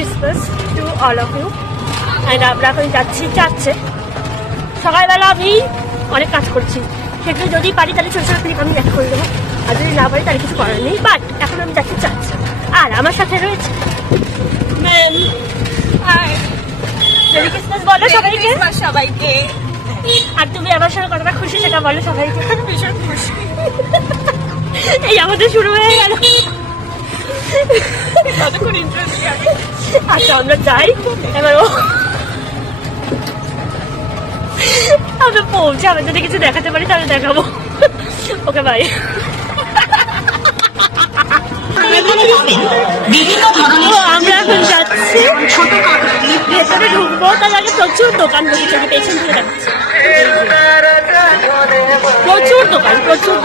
Christmas to all of you. And আমরা এখন যাচ্ছি চার্চে। সকালবেলা আমি অনেক কাজ করছি, সেগুলো যদি পারি তাহলে ছোটো ছোটো ক্লিপ আমি দেখা করে দেবো, আর যদি না পারি তাহলে কিছু করার নেই। বাট এখন আমি যাচ্ছি চার্চে, আর আমার সাথে রয়েছে ম্যাম। মেরি ক্রিসমাস বলো সবাইকে। সবাইকে। আর তুমি আমার সঙ্গে কতটা খুশি সেটা বলো সবাইকে। ভীষণ খুশি। এই আমাদের শুরু হয়ে গেল। কতক্ষণ ইন্টারভিউ দিই আমি। আচ্ছা আমরা যাই এবার। আমরা পৌঁছে আমরা যদি কিছু দেখাতে পারি তাহলে দেখাবো। Okay bye. আমরা এখন যাচ্ছি ভেতরে ঢুকবো, তার আগে প্রচুর দোকান বসেছে, পেছন থেকে যাচ্ছে প্রচুর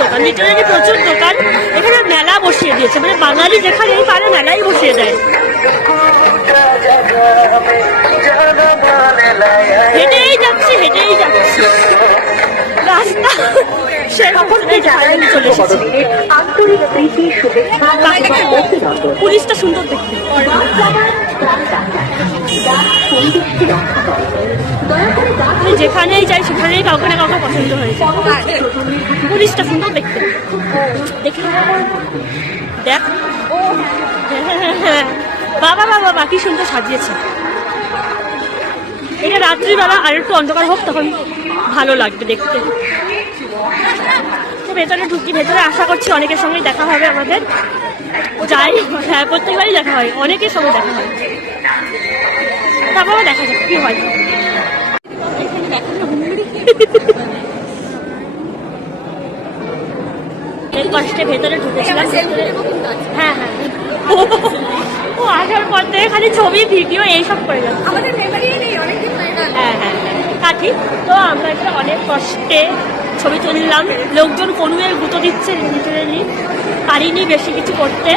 দোকান লিটারালি প্রচুর দোকান। এখানে মেলা বসিয়ে দিয়েছে, মানে বাঙালি যেখানেই পারে মেলাই বসিয়ে দেয়। হেঁটেই যাচ্ছি রাস্তা সেরকম চলে এসেছি। পুলিশটা সুন্দর দেখতে, যেখানেই যাই সেখানেই কাউকে না কাউকে পছন্দ হয়েছে। পুলিশটা সুন্দর দেখতে, দেখি দেখ। বাবা কি সুন্দর সাজিয়েছে। এটা রাত্রিবেলা আর একটু অন্ধকার হোক তখন ভালো লাগবে দেখতে। তো ভেতরে ঢুকি, ভেতরে আশা করছি অনেকের সঙ্গেই দেখা হবে আমাদের। যাই, হ্যাঁ প্রত্যেকবারই দেখা হয়, অনেকের সঙ্গে দেখা হয়। তারপরে দেখা যাক কি হয়। কষ্টে ভেতরে ঢুকেছিলাম। হ্যাঁ ও আসার পর থেকে খালি ছবি ভিডিও এইসব করে যাচ্ছে। আমাদের মেমোরি নেই, অনেকদিন হয়ে গেল। হ্যাঁ কাঠি। তো আমরা একটা অনেক কষ্টে ছবি তুললাম। লোকজন কনুয়ের গুঁতো দিচ্ছে, লিটারেলি পারিনি বেশি কিছু করতে।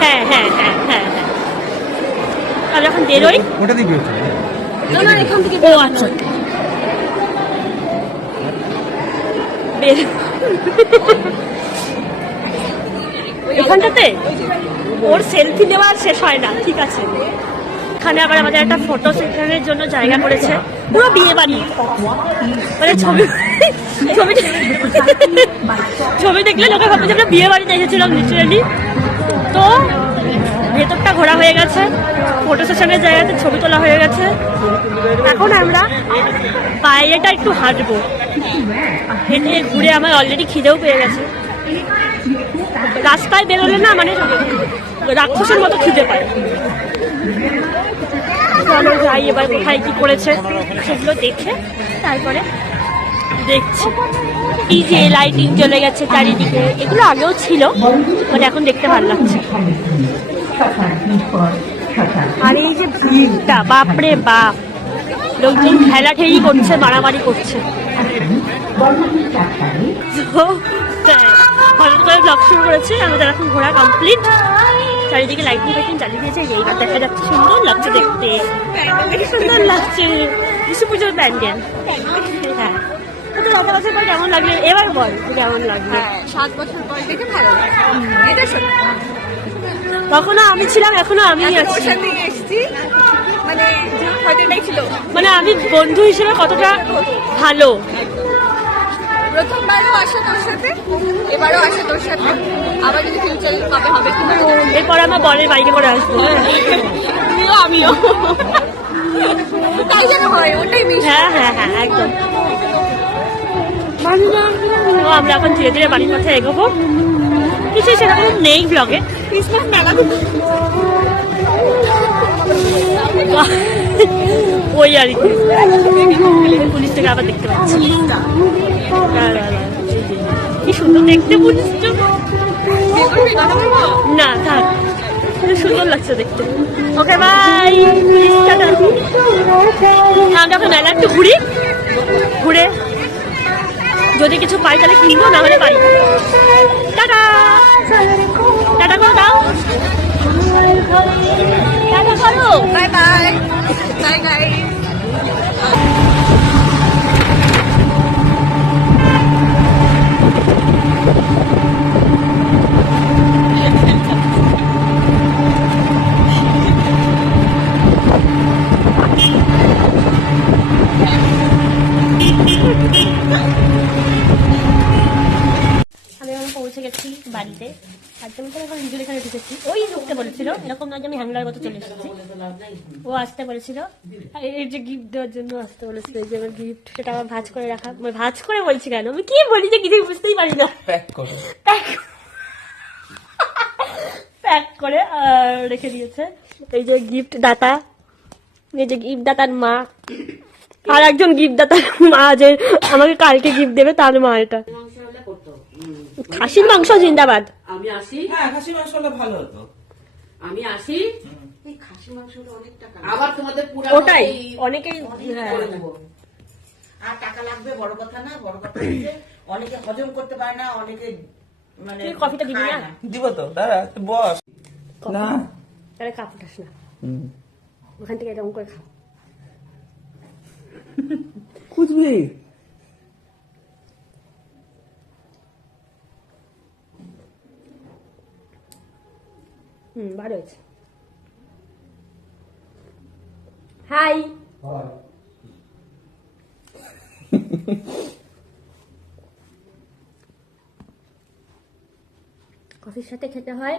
হ্যাঁ তাহলে এখন বেরোই। এখান থেকে ও আচ্ছা এখানটাতে ওর সেলফি নেওয়া শেষ হয় না, ঠিক আছে। এখানে আবার আমাদের একটা ফটো সেশনের জন্য জায়গা করেছে, পুরো বিয়ে বাড়ি। মানে ছবি দেখলে লোকে ভাববে যে আমরা বিয়ে বাড়িতে এসেছিলাম লিটারালি। তো ভেতরটা ঘোরা হয়ে গেছে, ফটো সেশনের জায়গাতে ছবি তোলা হয়ে গেছে। এখন আমরা বাইরেটা একটু হাঁটবো, হেঁটে ঘুরে আমার অলরেডি খিদেও পেয়ে গেছে। রাস্তায় বেরোলে না মানে রাক্ষসের মতো খিদে পায়। চলো যাই, এবার কোথায় কি করেছে সেগুলো দেখে তারপরে দেখছি। এই যে লাইটিং জ্বলে গেছে চারিদিকে, এগুলো আগেও ছিল, মানে এখন দেখতে ভালো লাগছে। আর এই যে ভিড়টা, বাপরে বাপ, লোকজন ঠেলাঠেলি করছে, মারামারি করছে। হঠাৎ করে ব্লগ শুরু করেছে, আমাদের এখন ঘোরা কমপ্লিট। চারিদিকে লাইটিং ফাইটিং চালিয়ে দিয়েছে, এইবার দেখা যাচ্ছে, সুন্দর লাগছে দেখতে, সুন্দর লাগছে। বিশু পুজোর প্যান্ডেল। হ্যাঁ, তোর 7 বছর পর কেমন লাগবে এবার বল, কেমন লাগবে? 7 বছর পর দেখে ভালো লাগে। তখনও আমি ছিলাম, এখনো আমি আছি। মানে আমি বন্ধু হিসেবে কতটা ভালো। প্রথমবারও আসা তোর সাথে, এবারও আসা তোর সাথে, আবার যদি ফিউচারে কবে হবে কি না। এরপর আমার বরের বাইকে করে আসবো। আমিও তাই যেন হয়, ওটাই বেশি। হ্যাঁ একদম। আমরা এখন ধীরে ধীরে বাড়ির পথে এগোবো। কিছু সেরকম নেই ব্লগে। ক্রিসমাস মেলা ওই আর কি, পুলিশ থেকে আবার দেখতে পাচ্ছি। কি সুন্দর দেখতে পুলিশটা। না থাক, সুন্দর লাগছে দেখতে। Okay bye. আমরা এখন মেলা একটু ঘুরে যদি কিছু পাই তাহলে কিনবো, না হলে পাই। টাটা টাটা করে দাও, টাটা করো, বাই বাই। বাড়িতে। আর তুমি তো এখন নিজের এখানে ঢুকেছি, ওই ঢুকতে বলেছিল, এরকম নয় যে আমি হ্যাংলার মতো চলে এসেছি। ও আসতে বলেছিল, আর এই যে গিফট দেওয়ার জন্য আসতে বলেছিল, এই যে আমার গিফট, সেটা আমার ভাঁজ করে রাখা। আমি ভাঁজ করে বলছি কেন, আমি কি বলি যে কিছু বুঝতেই পারি না। প্যাক করে রেখে দিয়েছে। এই যে গিফট দাতা, এই যে গিফট দাতার মা, আর একজন গিফট দাতার মা যে আমাকে কালকে গিফট দেবে, তার মা এটা। খাসির মাংস জিন্দাবাদ। আমি আসি। হ্যাঁ, খাসির মাংস হলে ভালো হতো। আমি আসি, এই খাসির মাংস হলে অনেক টাকা আবার তোমাদের পুরো ওটাই অনেকেই করে দেবো। আর টাকা লাগবে, বড় কথা না। বড় কথা হচ্ছে অনেকে হজম করতে পারে না, অনেকে মানে তুই কফিটা দিবি না? দিব তো, দাঁড়া তুই বস না। তাহলে কাপ উঠাস না, ওখান থেকে এরকম করে খা। খুঁজবি ভালো হয়েছে। হাই, কফির সাথে খেতে হয়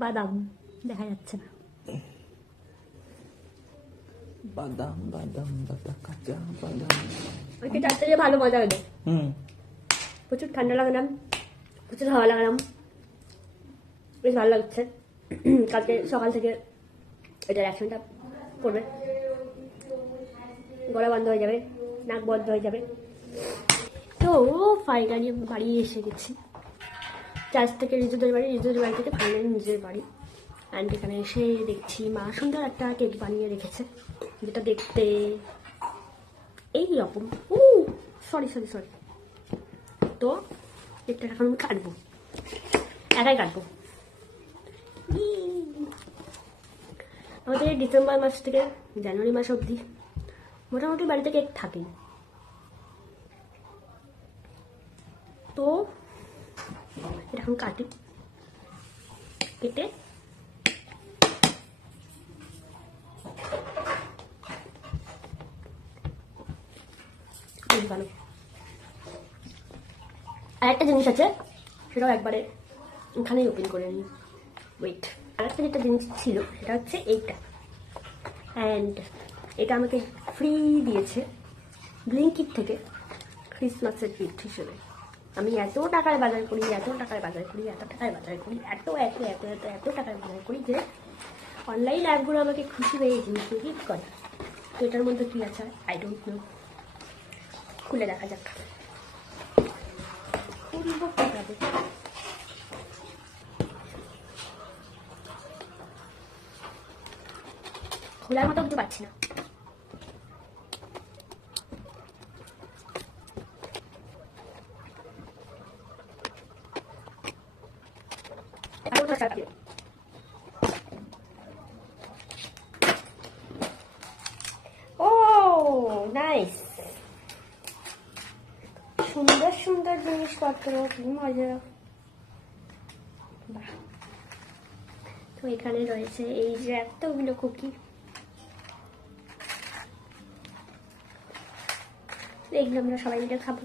বাদাম, দেখা যাচ্ছে না। বাদাম বাদাম বাদাম কাঁচা বাদাম। ওইটা চারটে যে ভালো মজা হলো। প্রচুর ঠান্ডা লাগালাম, প্রচুর হাওয়া লাগালাম, বেশ ভালো লাগছে। কালকে সকাল থেকে এটার অ্যাকশনটা করবে, গলা বন্ধ হয়ে যাবে, নাক বন্ধ হয়ে যাবে। তো ফাইনালি বাড়ি এসে গেছি, চার্চ থেকে রিজুদের বাড়ি, রিজুদের বাড়ি থেকে ফাইনালি নিজের বাড়ি। অ্যান্ড এখানে এসে দেখছি মা সুন্দর একটা কেক বানিয়ে রেখেছে, যেটা দেখতে এইরকম। ও সরি সরি সরি। তো কেকটা এখন আমি কাটবো, একাই কাটবো। আমাদের ডিসেম্বর মাস থেকে জানুয়ারি মাস অবধি মোটামুটি বাড়িতে কেক থাকেই। তো এটা এখন কাটি, কেটে ভালো। আর একটা জিনিস আছে, সেটাও একবারে এখানেই ওপেন করে নিই। ওয়েট, আর একটা যেটা জিনিস ছিল সেটা হচ্ছে এইটা, অ্যান্ড এটা আমাকে ফ্রি দিয়েছে ব্লিঙ্কিট থেকে ক্রিসমাসের গিফট হিসেবে। আমি এত টাকার বাজার করি, এত টাকার বাজার করি, এত টাকার বাজার করি, এত এত এত এত এত টাকার বাজার করি যে অনলাইন অ্যাপগুলো আমাকে খুশি হয়ে এই জিনিসগুলো গিফট করে। তো এটার মধ্যে কী আছে আই ডোন্ট নো, খুলে দেখা যাক। খুলবো কীভাবে? খোলার মতো কিছু পাচ্ছি না। ও নাইস, সুন্দর সুন্দর জিনিসপত্র, কি মজা। বাহ, তো এখানে রয়েছে এই যে এতগুলো কুকি, এগুলো আমরা সবাই মিলে খাবো।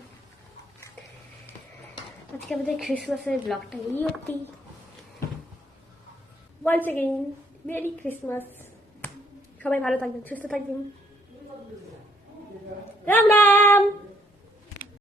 আজকে আমাদের ক্রিসমাসের ব্লগটা এই অবধি। ওয়ান্স এগেইন মেরি ক্রিসমাস, সবাই ভালো থাকবেন, সুস্থ থাকবেন, রাম রাম।